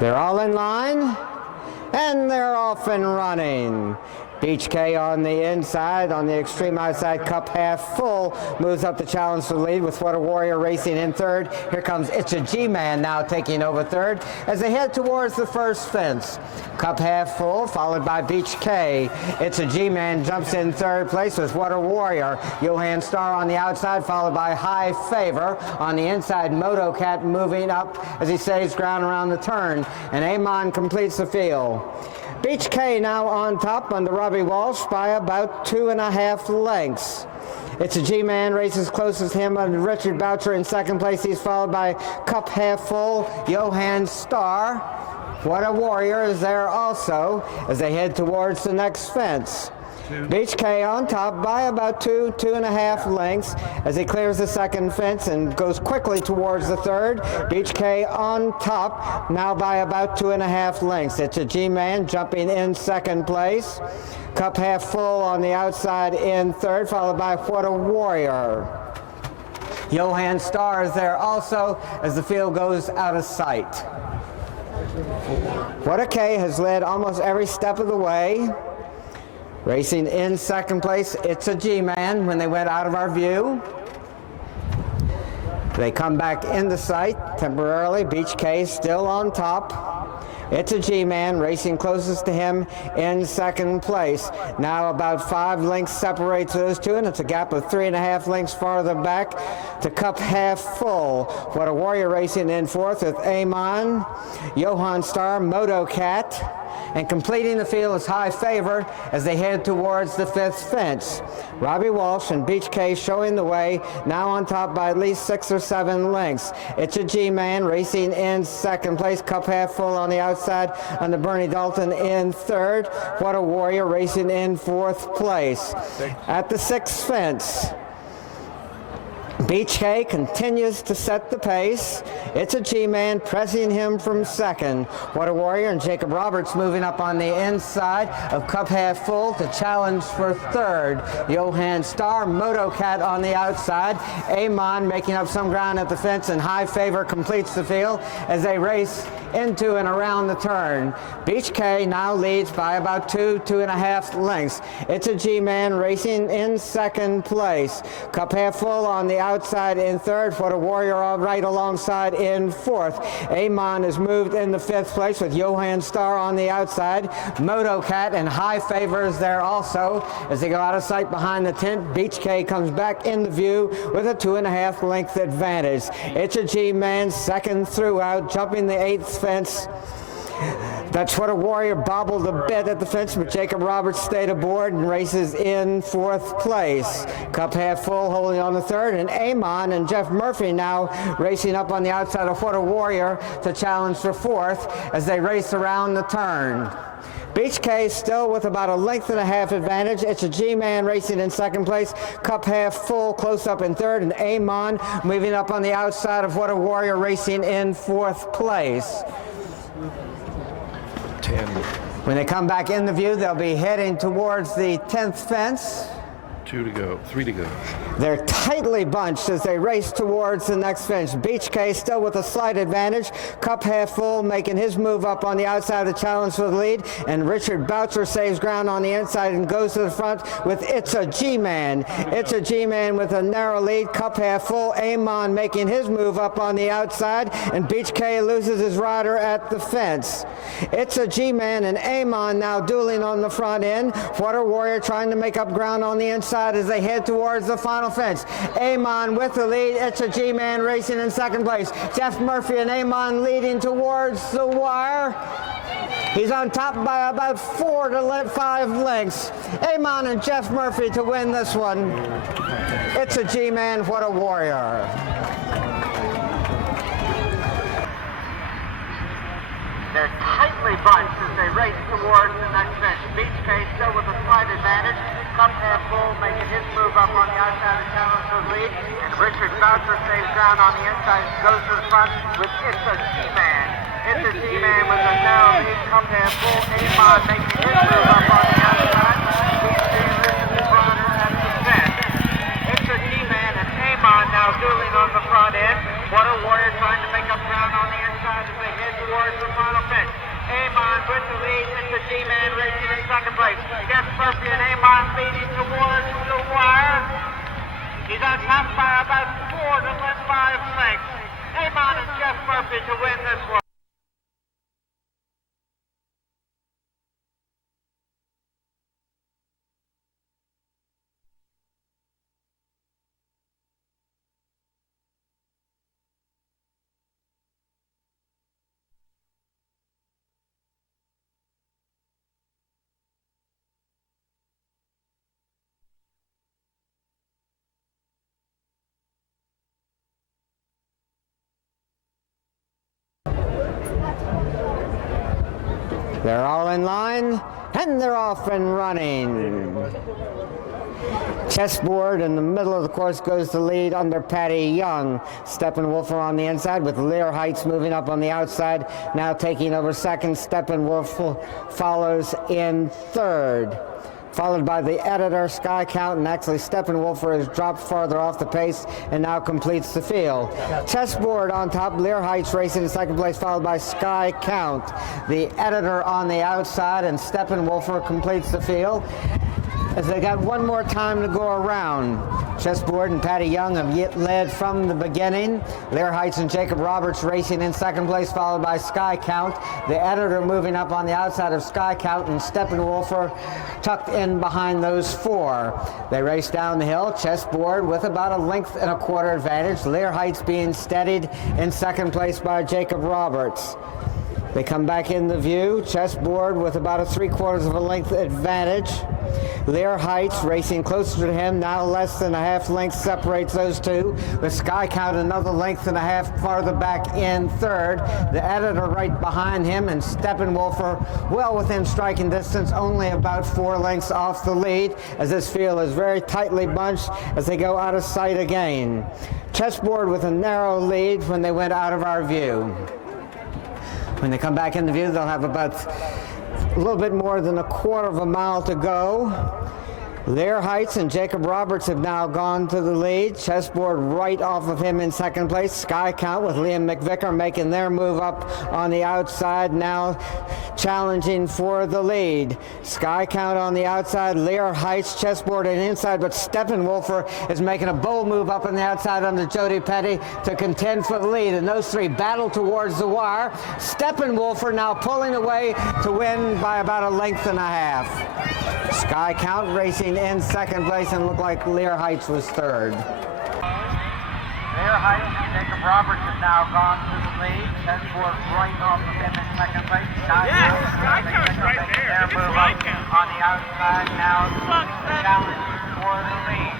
They're all in line, and they're off and running. Beach K on the inside, on the extreme outside, cup half full, moves up the challenge for the lead with What a Warrior racing in third. Here comes It's a G-Man now taking over third as they head towards the first fence. Cup half full, followed by Beach K. It's a G-Man jumps in third place with What a Warrior. Johan Starr on the outside, followed by High Favor. On the inside, Moto Cat moving up as he saves ground around the turn, and Amon completes the field. Beach K now on top under Robbie Walsh by about 2.5 lengths. It's a G-Man races closest to him under Richard Boucher in second place. He's followed by Cup Half Full, Johan Starr. What a Warrior is there also as they head towards the next fence. Beach K on top by about 2.5 lengths as he clears the second fence and goes quickly towards the third. Beach K on top now by about 2.5 lengths. It's a G-Man jumping in second place. Cup Half Full on the outside in third, followed by What a Warrior. Johan Starr is there also as the field goes out of sight. What a K has led almost every step of the way. Racing in second place, It's a G-Man when they went out of our view. They come back into sight temporarily. Beach K still on top. It's a G-Man racing closest to him in second place. Now about 5 lengths separates those two, and it's a gap of 3.5 lengths farther back to Cup Half Full. What a Warrior racing in fourth with Amon, Johan Starr, Moto Cat. And completing the field is High Favor as they head towards the fifth fence. Robbie Walsh and Beach K showing the way, now on top by at least 6 or 7 lengths. It's a G-Man racing in second place, Cup Half Full on the outside under Bernie Dalton in third. What a Warrior racing in fourth place. At the sixth fence, Beach K continues to set the pace. It's a G-Man pressing him from second. What a Warrior and Jacob Roberts moving up on the inside of Cup Half Full to challenge for third. Johan Starr, Moto Cat on the outside. Amon making up some ground at the fence, and High Favor completes the field as they race into and around the turn. Beach K now leads by about 2.5 lengths. It's a G-Man racing in second place. Cup Half Full on the outside in third. What a Warrior right alongside in fourth. Amon is moved into fifth place with Johan Starr on the outside. Moto Cat and High Favor is there also as they go out of sight behind the tent. Beach K comes back into view with a 2.5 length advantage. It's a G-Man second throughout, jumping the eighth fence. That's What a Warrior bobbled a bit at the fence, but Jacob Roberts stayed aboard and races in fourth place. Cup Half Full holding on the third, and Amon and Jeff Murphy now racing up on the outside of What a Warrior to challenge for fourth as they race around the turn. Beach K still with about 1.5 lengths advantage. It's a G-Man racing in second place. Cup Half Full close up in third, and Amon moving up on the outside of What a Warrior racing in fourth place. 10. When they come back in the view, they'll be heading towards the 10th fence. 2 to go, 3 to go. They're tightly bunched as they race towards the next fence. Beach K still with a slight advantage. Cup Half Full making his move up on the outside of the challenge for the lead. And Richard Boucher saves ground on the inside and goes to the front with It's a G-Man. It's a G-Man with a narrow lead. Cup Half Full. Amon making his move up on the outside. And Beach K loses his rider at the fence. It's a G-Man and Amon now dueling on the front end. What a Warrior trying to make up ground on the inside as they head towards the final fence. Amon with the lead. It's a G-Man racing in second place. Jeff Murphy and Amon leading towards the wire. He's on top by about 4 to 5 lengths. Amon and Jeff Murphy to win this one. It's a G-Man. What a Warrior. They're tightly bunched as they race towards the next fence. Beach K still with a slight advantage. Cup Half Full making his move up on the outside of the challenge for the lead. And Richard Boucher saves ground on the inside and goes to the front with It's a G-Man. It's a G-Man with a narrow lead. Cup Half Full. Amon making his move up on the outside. Beach K loses his rider at the fence. It's a G-Man and Amon now dueling on the front end. What a Warrior trying to make up ground on the inside as they head towards the final fence. He's on top by about 4 to 5 lengths. Amon and Jeff Murphy to win this one. They're all in line, and they're off and running. Chessboard in the middle of the course goes to lead under Patty Young. Steppenwolfer on the inside with Lear Heights moving up on the outside, now taking over second. Steppenwolfer follows in third, followed by the editor, Sky Count, and actually Steppenwolfer has dropped farther off the pace and now completes the field. Chessboard on top, Lear Heights racing in second place, followed by Sky Count. The editor on the outside, and Steppenwolfer completes the field as they got one more time to go around. Chessboard and Patty Young have yet led from the beginning. Lear Heights and Jacob Roberts racing in second place, followed by Sky Count. The editor moving up on the outside of Sky Count, and Steppenwolfer tucked in behind those four. They race down the hill. Chessboard with about 1.25 lengths advantage. Lear Heights being steadied in second place by Jacob Roberts. They come back in the view. Chessboard with about 3/4 length advantage. Lear Heights racing closer to him, now less than 1/2 length separates those two, with Sky Count another 1.5 lengths farther back in third. The editor right behind him, and Steppenwolfer well within striking distance, only about 4 lengths off the lead, as this field is very tightly bunched as they go out of sight again. Chessboard with a narrow lead when they went out of our view. When they come back in the view, they'll have about a little bit more than 1/4 mile to go. Lear Heights and Jacob Roberts have now gone to the lead. Chessboard right off of him in second place. Sky Count with Liam McVicker making their move up on the outside, now challenging for the lead. Sky Count on the outside, Lear Heights, Chessboard and inside, but Steppenwolfer is making a bold move up on the outside under Jody Petty to contend for the lead, and those three battle towards the wire. Steppenwolfer now pulling away to win by about 1.5 lengths. Sky Count racing in second place, and looked like Lear Heights was third. Lear Heights and Jacob Roberts have now gone to the lead. Chessboard right off of him in second place. Sky Count's right there. Their move up on the outside, now the challenge for the lead.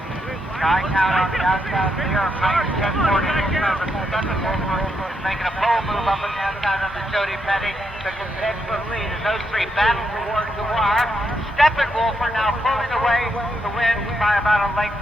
Sky Count on the outside, Lear Heights, Chessboard in the inside, but Steppenwolfer is making a bold move up on the outside under Jody Petty to contend for the lead, and those three battle towards the wire. Steppenwolfer now pulling away to win by about 1.5 lengths.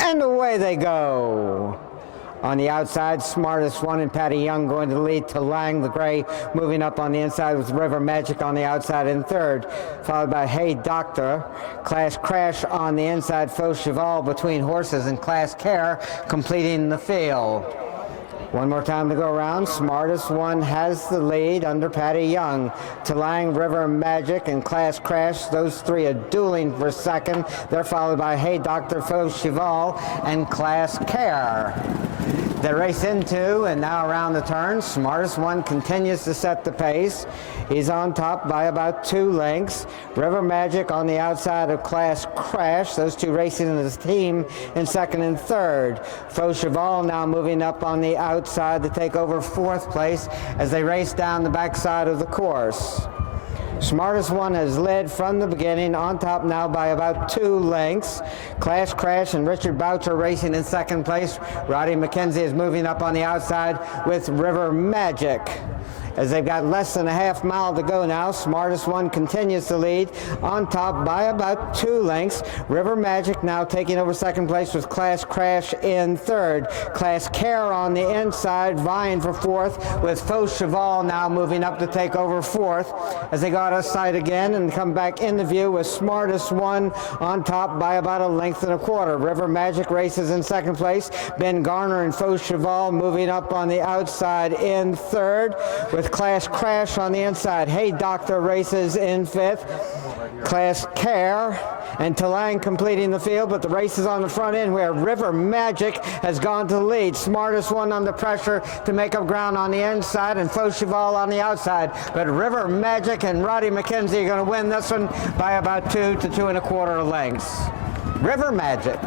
And away they go. On the outside, Smartest One and Patty Young going to the lead. To Lang the Gray moving up on the inside with River Magic on the outside in third, followed by Hey Doctor, Class Crash on the inside, Faux Cheval between horses, and Class Care completing the field. One more time to go around. Smartest One has the lead under Patty Young. Talang, River Magic, and Class Crash, those three are dueling for second. They're followed by Hey Dr. Faux Cheval and Class Care. They race into and now around the turn. Smartest One continues to set the pace. He's on top by about 2 lengths. River Magic on the outside of Class Crash. Those two racing as a team in second and third. Faux Cheval now moving up on the outside to take over 4th place as they race down the backside of the course. Smartest One has led from the beginning, on top now by about 2 lengths. Clash Crash and Richard Boucher racing in second place. Roddy McKenzie is moving up on the outside with River Magic. As they've got less than a half mile to go now, Smartest One continues to lead, on top by about 2 lengths. River Magic now taking over second place with Clash Crash in third. Clash Care on the inside, vying for fourth, with Faux Cheval now moving up to take over fourth, as they go out of sight again and come back into view with Smartest One on top by about 1.25 lengths. River Magic races in second place. Ben Garner and Faux Cheval moving up on the outside in third, with Clash Crash on the inside. Hey Doctor races in fifth. Clash Care and Talang completing the field, but the race is on the front end where River Magic has gone to the lead. Smartest One under pressure to make up ground on the inside, and Faux Cheval on the outside. But River Magic and Roddy McKenzie are going to win this one by about 2 to 2.25 lengths. River Magic.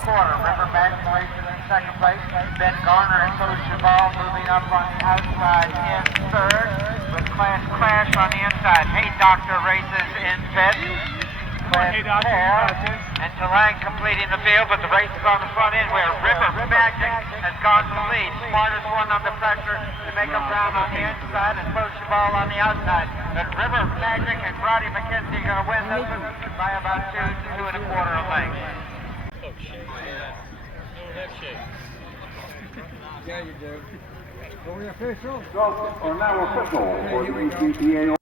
River Magic racing in second place. Ben Garner and Faux Cheval moving up on the outside in third, with Clash Crash on the inside. Hey Doctor races in fifth. Clash Care and Talang completing the field, but the race is on the front end where River Magic has gone to the lead. Smartest One under pressure to make up ground on the inside, and Faux Cheval on the outside. But River Magic and Roddy McKenzie are going to win this one by about 2 to 2.25 lengths. Yeah, you do. Are we official? Or now official for the HBPA.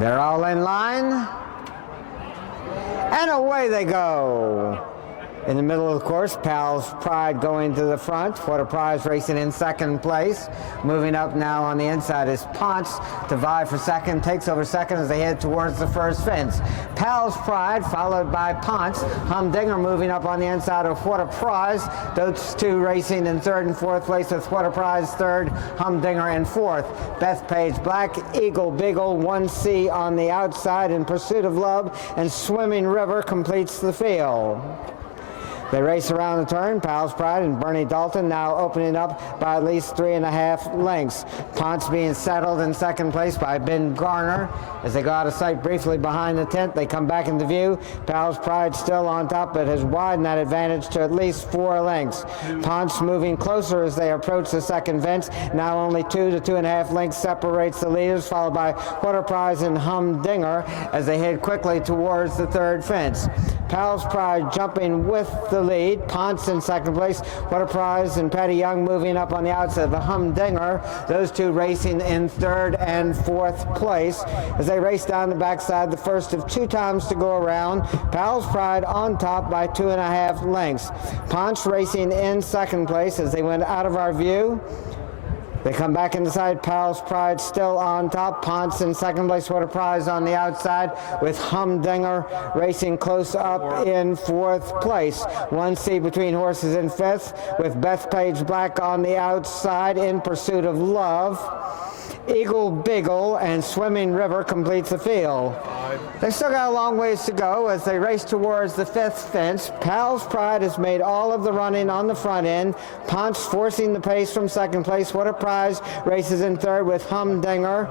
They're all in line, and away they go. In the middle of the course, Pal's Pride going to the front. What a Prize racing in second place. Moving up now on the inside is Ponce to vie for second. Takes over second as they head towards the first fence. Pal's Pride followed by Ponce. Humdinger moving up on the inside of What a Prize. Those two racing in third and fourth place, with What a Prize third, Humdinger in fourth. Bethpage Black, Eagle Beagle, 1C on the outside in Pursuit of Love, and Swimming River completes the field. They race around the turn. Pal's Pride and Bernie Dalton now opening up by at least 3.5 lengths. Ponce being settled in second place by Ben Garner. As they go out of sight briefly behind the tent, they come back into view. Pal's Pride still on top, but has widened that advantage to at least 4 lengths. Ponce moving closer as they approach the second fence. Now only 2 to 2.5 lengths separates the leaders, followed by What a Prize and Humdinger as they head quickly towards the third fence. Pal's Pride jumping with the lead. Ponce in second place. What a Prize and Patty Young moving up on the outside of the Humdinger. Those two racing in third and fourth place as they race down the backside, the first of 2 times to go around. Pal's Pride on top by 2.5 lengths. Ponce racing in second place as they went out of our view. They come back inside. Pal's Pride still on top. Ponce in second place. What a Prize on the outside, with Humdinger racing close up in fourth place. 1C between horses in fifth, with Bethpage Black on the outside in Pursuit of Love. Eagle Beagle and Swimming River completes the field. They still got a long ways to go as they race towards the fifth fence. Pal's Pride has made all of the running on the front end. Ponce forcing the pace from second place. What a Prize races in third with Humdinger.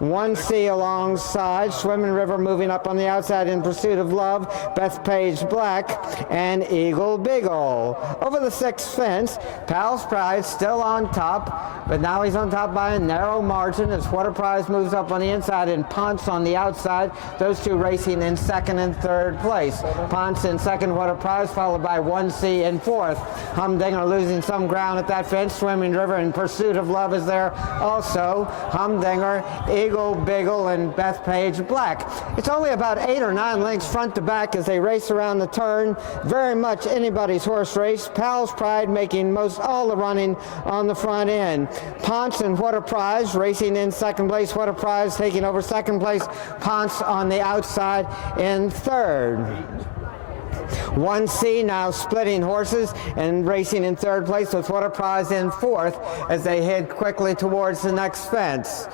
1C alongside. Swimming River moving up on the outside in Pursuit of Love. Bethpage Black and Eagle Beagle. Over the sixth fence, Pal's Pride still on top, but now he's on top by a narrow margin as What a Prize moves up on the inside and Ponce on the outside Those two racing in second and third place. Ponce in second, What a Prize, followed by 1C in fourth. Humdinger losing some ground at that fence. Swimming River in Pursuit of Love is there also. Humdinger, Eagle, Beagle, and Bethpage Black. It's only about 8 or 9 lengths front to back as they race around the turn. Very much anybody's horse race. Pal's Pride making most all the running on the front end. Ponce and What a Prize racing in second place. What a Prize taking over second place. Ponce on the outside in third. 1C now splitting horses and racing in third place with What a Prize in fourth as they head quickly towards the next fence.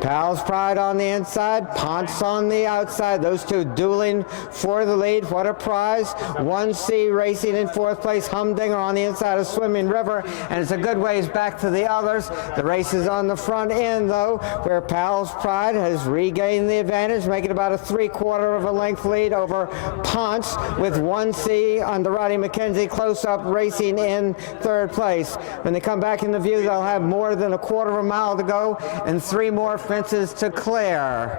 Pal's Pride on the inside, Ponce on the outside. Those two dueling for the lead. What a Prize. 1C racing in fourth place. Humdinger on the inside of Swimming River, and it's a good ways back to the others. The race is on the front end, though, where Pal's Pride has regained the advantage, making about a 3/4 of a length lead over Ponce, with 1C under Roddy McKenzie close up racing in third place. When they come back into view, they'll have more than a 1/4 mile to go and 3 more fences to clear.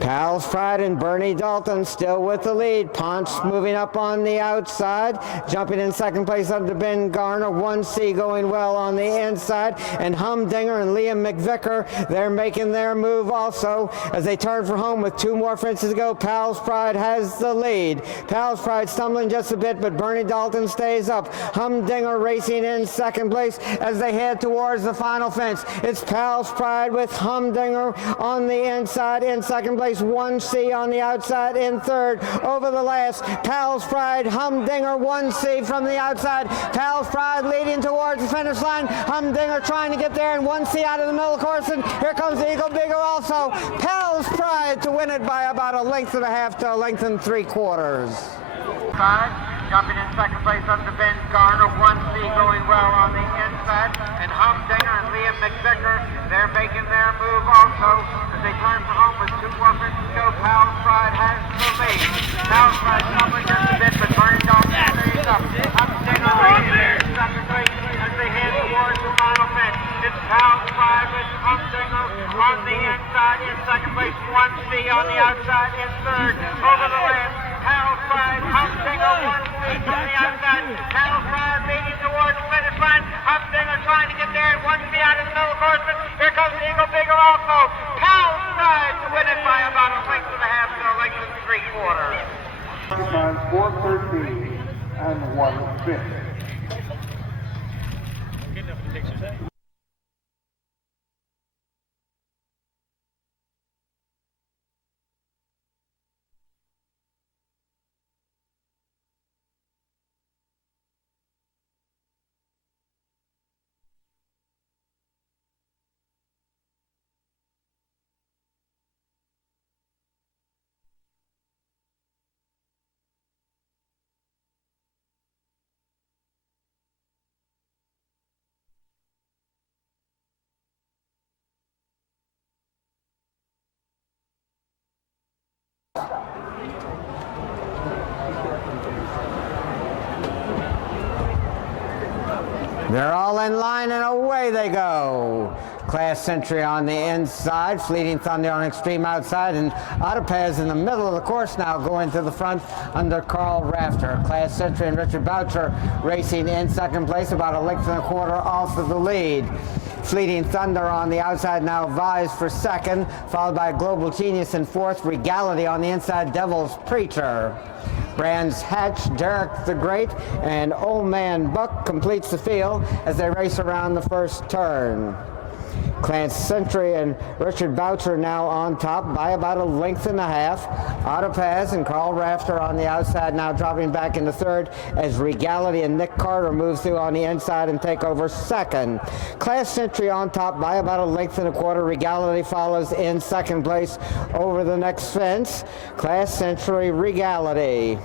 Pal's Pride and Bernie Dalton still with the lead. Ponce moving up on the outside, jumping in second place under Ben Garner. 1C going well on the inside, and Humdinger and Liam McVicker, they're making their move also as they turn for home with 2 more fences to go. Pal's Pride has the lead. Pal's Pride stumbling just a bit, but Bernie Dalton stays up. Humdinger racing in second place as they head towards the final fence. It's Pal's Pride with Humdinger on the inside in second place. 1C on the outside in third. Over the last, Pal's Pride, Humdinger, 1C from the outside. Pal's Pride leading towards the finish line. Humdinger trying to get there, and 1C out of the middle of the course, and here comes Eagle Beagle also. Pal's Pride to win it by about a length and a half to a length and 3/4. Jumping in second place under Ben Garner. 1C going well on the inside, and Humdinger and Liam McVicker, they're making their move also as they turn for home with 2 more fences to go. Pal's Pride has the lead. Pal's Pride stumbling just a bit, but Bernie Dalton stays up. Humdinger racing in second place as they head towards the final fence. It's Pal's Pride with Humdinger on the inside in second place. 1C on the outside in third. Over the left, Pal's Pride, Humdinger, 1C from the outside. Pal's Pride leading towards the finish line. Humdinger trying to get there, and 1C out of the middle of the course. Here comes Eagle Beagle also. Pal's Pride to win it by about a length and a half to a length and 3/4. Time 4:13 and 1/5. They're all in line, and away they go. Class Century on the inside, Fleeting Thunder on extreme outside, and Autopaz in the middle of the course now going to the front under Carl Rafter. Class Century and Richard Boucher racing in second place, about a length and a 1/4 off of the lead. Fleeting Thunder on the outside now vies for second, followed by Global Genius in fourth. Regality on the inside, Devil's Preacher. Brands Hatch, Derek the Great, and Old Man Buck completes the field as they race around the first turn. Class Century and Richard Boucher now on top by about a length and a half. Autopaz and Carl Rafter on the outside now dropping back into third as Regality and Nick Carter move through on the inside and take over second. Class Century on top by about a length and a 1/4. Regality follows in second place over the next fence. Class Century, Regality.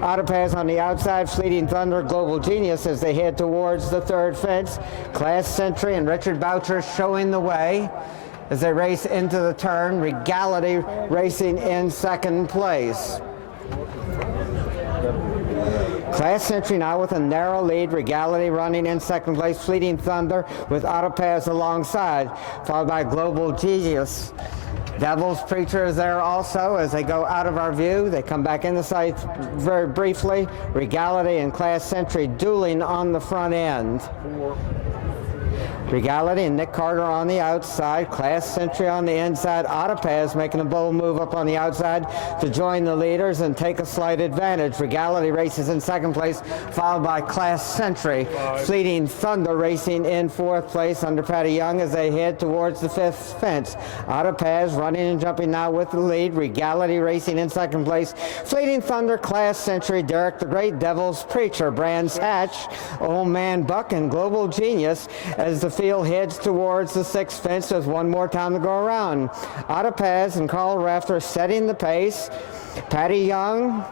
Autopaz on the outside, Fleeting Thunder, Global Genius as they head towards the third fence. Class Century and Richard Boucher showing the way as they race into the turn. Regality racing in second place. Class Century now with a narrow lead. Regality running in second place. Fleeting Thunder with Autopaz alongside, followed by Global Genius Devil's Preacher is there also. As they go out of our view, they come back in the sight very briefly. Regality and Class Century dueling on the front end. Regality and Nick Carter on the outside, Class Century on the inside. Autopaz making a bold move up on the outside to join the leaders and take a slight advantage. Regality races in second place, followed by Class Century. Fleeting Thunder racing in fourth place under Patty Young as they head towards the fifth fence. Autopaz running and jumping now with the lead. Regality racing in second place. Fleeting Thunder, Class Century, Derek the Great, Devil's Preacher, Brands Hatch, Old Man Buck, and Global Genius as the field heads towards the sixth fence. There's one more time to go around. Autopaz and Carl Rafter setting the pace. Patty Young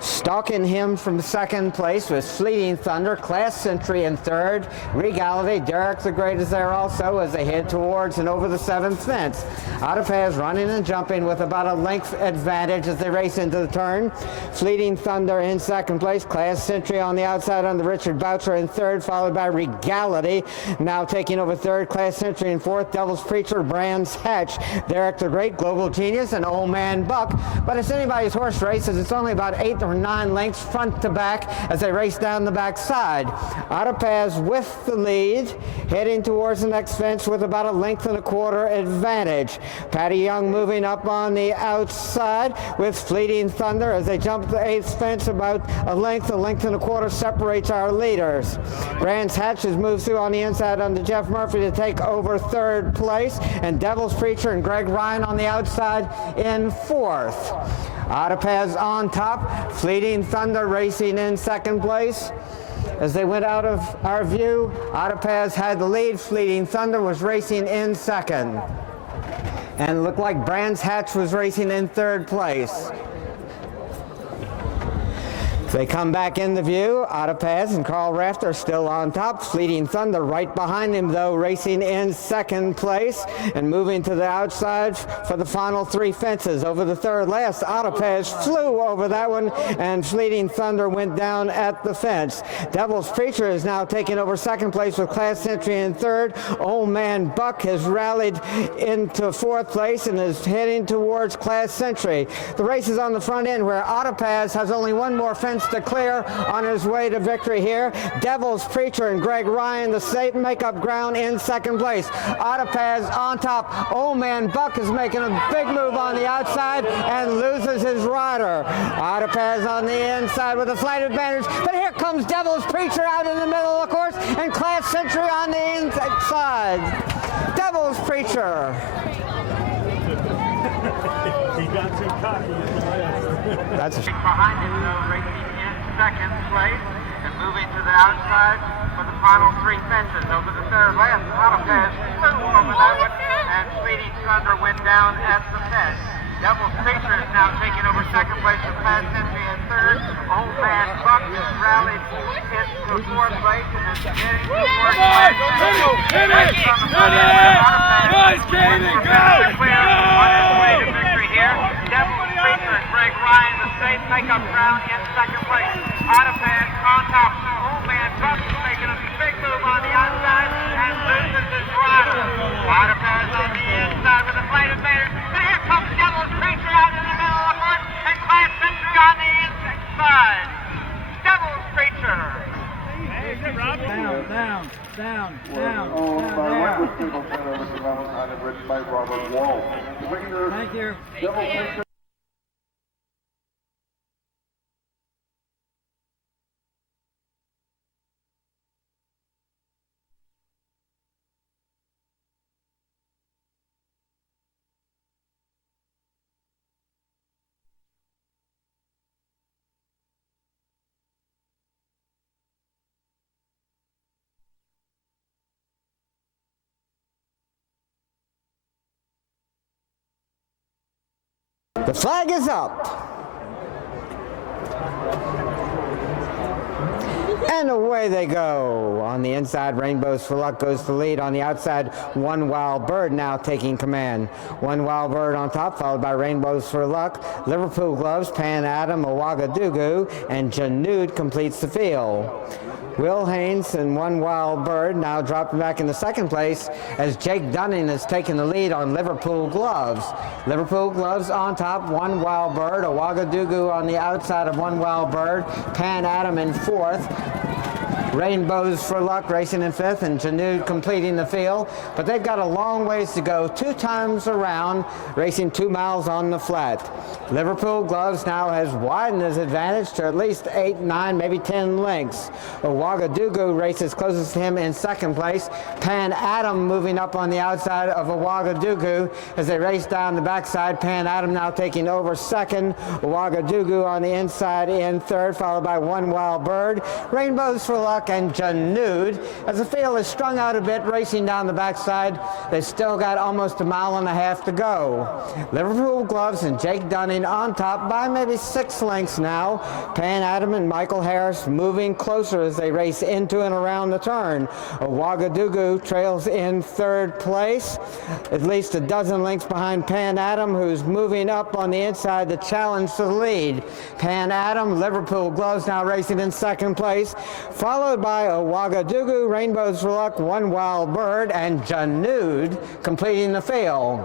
stalking him from second place with Fleeting Thunder, Class Century in third. Regality, Derek the Great is there also as they head towards and over the seventh fence. Autopaz running and jumping with about a length advantage as they race into the turn. Fleeting Thunder in second place, Class Century on the outside under Richard Boucher in third, followed by Regality now taking over third, Class Century in fourth, Devil's Preacher, Brands Hatch, Derek the Great, Global Genius, and Old Man Buck. But it's anybody's horse race as it's only about 8 or 9 lengths front to back as they race down the back side. Autopaz with the lead, heading towards the next fence with about a length and a quarter advantage. Patty Young moving up on the outside with Fleeting Thunder as they jump the eighth fence. About a length and a quarter separates our leaders. Brands Hatch has moved through on the inside under Jeff Murphy to take over third place, and Devil's Preacher and Greg Ryan on the outside in fourth. Autopaz on top, Fleeting Thunder racing in second place. As they went out of our view, Autopaz had the lead. Fleeting Thunder was racing in second. And it looked like Brands Hatch was racing in third place. They come back in the view. Autopaz and Carl Rafter are still on top. Fleeting Thunder right behind him, though, racing in second place and moving to the outside for the final three fences. Over the third last, Autopaz flew over that one, and Fleeting Thunder went down at the fence. Devil's Preacher is now taking over second place with Class Century in third. Old Man Buck has rallied into fourth place and is heading towards Class Century. The race is on the front end where Autopaz has only one more fence to clear on his way to victory here. Devil's Preacher and Greg Ryan, the state make-up ground in second place. Autopaz on top. Old Man Buck is making a big move on the outside and loses his rider. Autopaz on the inside with a slight advantage, but here comes Devil's Preacher out in the middle of the course and Class Century on the inside. Devil's Preacher. He got too cocky. That's behind him, though, racing in second place and moving to the outside for the final three fences. Over the third last, Autopaz flew over that one, and Fleeting Thunder went down at the fence. Devil's Preacher is now taking over second place with Class Century in third. Old Man Buck has rallied into fourth place and is getting towards Class Century. On his way to victory here. Devil's Preacher and Greg Ryan, the state make-up ground in second place. Autopaz on top. Old Man Buck is making a big move on the outside and loses his rider. Autopaz on the inside with a slight advantage. But here comes Devil's Preacher out in the middle of the course and Class Century on the inside. Devil's Preacher. Down. Thank you. The flag is up. And away they go. On the inside, Rainbows for Luck goes to lead. On the outside, One Wild Bird now taking command. One Wild Bird on top, followed by Rainbows for Luck. Liverpool Gloves, Pan Adam, Ouagadougou, and Janud completes the field. Will Haynes and One Wild Bird now dropping back into second place as Jake Dunning has taken the lead on Liverpool Gloves. Liverpool Gloves on top, One Wild Bird, Ouagadougou on the outside of One Wild Bird, Pan Adam in fourth. Rainbows for Luck racing in fifth, and Janud completing the field. But they've got a long ways to go, 2 times around, racing 2 miles on the flat. Liverpool Gloves now has widened his advantage to at least 8, 9, maybe 10 lengths. Ouagadougou races closest to him in second place. Pan Adam moving up on the outside of Ouagadougou as they race down the backside. Pan Adam now taking over second. Ouagadougou on the inside in third, followed by One Wild Bird. Rainbows for Luck and Janud. As the field is strung out a bit, racing down the backside, they've still got almost 1.5 miles to go. Liverpool Gloves and Jake Dunning on top by maybe 6 lengths now. Pan Adam and Michael Harris moving closer as they race into and around the turn. Ouagadougou trails in third place, at least 12 lengths behind Pan Adam, who's moving up on the inside to challenge for the lead. Pan Adam, Liverpool Gloves now racing in second place, followed by Ouagadougou, Rainbows for Luck, One Wild Bird, and Janud completing the field.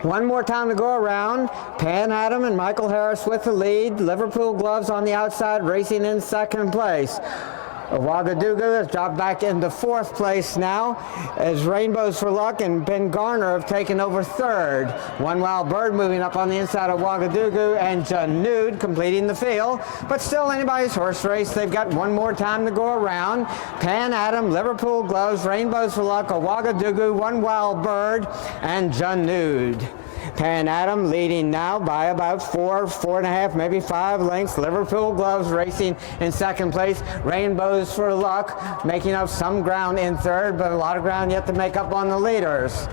One more time to go around. Pan Adam and Michael Harris with the lead. Liverpool Gloves on the outside racing in second place. Ouagadougou has dropped back into fourth place now as Rainbows for Luck and Ben Garner have taken over third. One Wild Bird moving up on the inside of Ouagadougou and Janud completing the field. But still anybody's horse race. They've got one more time to go around. Pan Adam, Liverpool Gloves, Rainbows for Luck, Ouagadougou, One Wild Bird, and Janud. Pan Adam leading now by about 4, 4.5, maybe 5 lengths. Liverpool Gloves racing in second place. Rainbows for Luck making up some ground in third, but a lot of ground yet to make up on the leaders.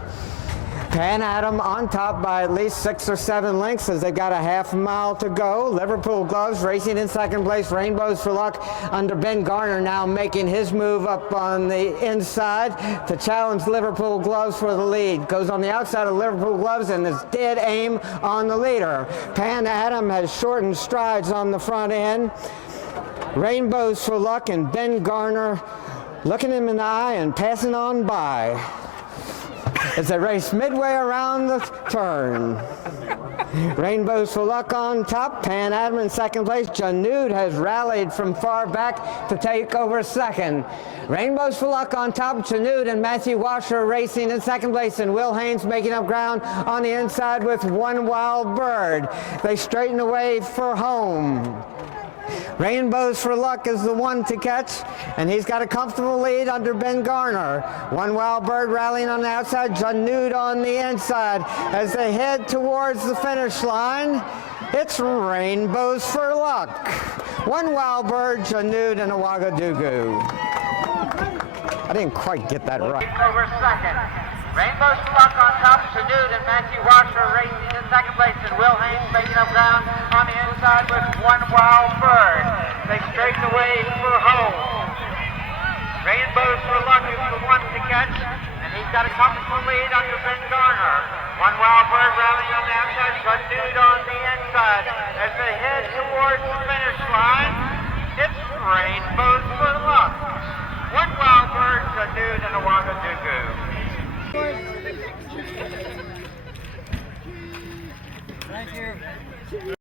Pan Adam on top by at least 6 or 7 lengths as they've got 1/2 mile to go. Liverpool Gloves racing in second place. Rainbows for Luck under Ben Garner now making his move up on the inside to challenge Liverpool Gloves for the lead. Goes on the outside of Liverpool Gloves and is dead aim on the leader. Pan Adam has shortened strides on the front end. Rainbows for Luck and Ben Garner looking him in the eye and passing on by as they race midway around the turn. Rainbows for Luck on top, Pan Adam in second place. Janud has rallied from far back to take over second. Rainbows for Luck on top, Janud and Matthew Washer racing in second place, and Will Haynes making up ground on the inside with One Wild Bird. They straighten away for home. Rainbows for Luck is the one to catch, and he's got a comfortable lead under Ben Garner. One Wild Bird rallying on the outside, Janud on the inside. As they head towards the finish line, it's Rainbows for Luck. One Wild Bird, Janud, and Ouagadougou. I didn't quite get that right. Over second. Rainbows for Luck on top, Janud and Matthew Washer racing in second place, and Will Haynes making up ground on the inside with One Wild Bird. They straighten away for home. Rainbows for Luck is the one to catch, and he's got a comfortable lead under Ben Garner. One Wild Bird rallying on the outside, Janud on the inside. As they head towards the finish line, it's Rainbows for Luck. One Wild Bird, Janud, and Ouagadougou. Thank you.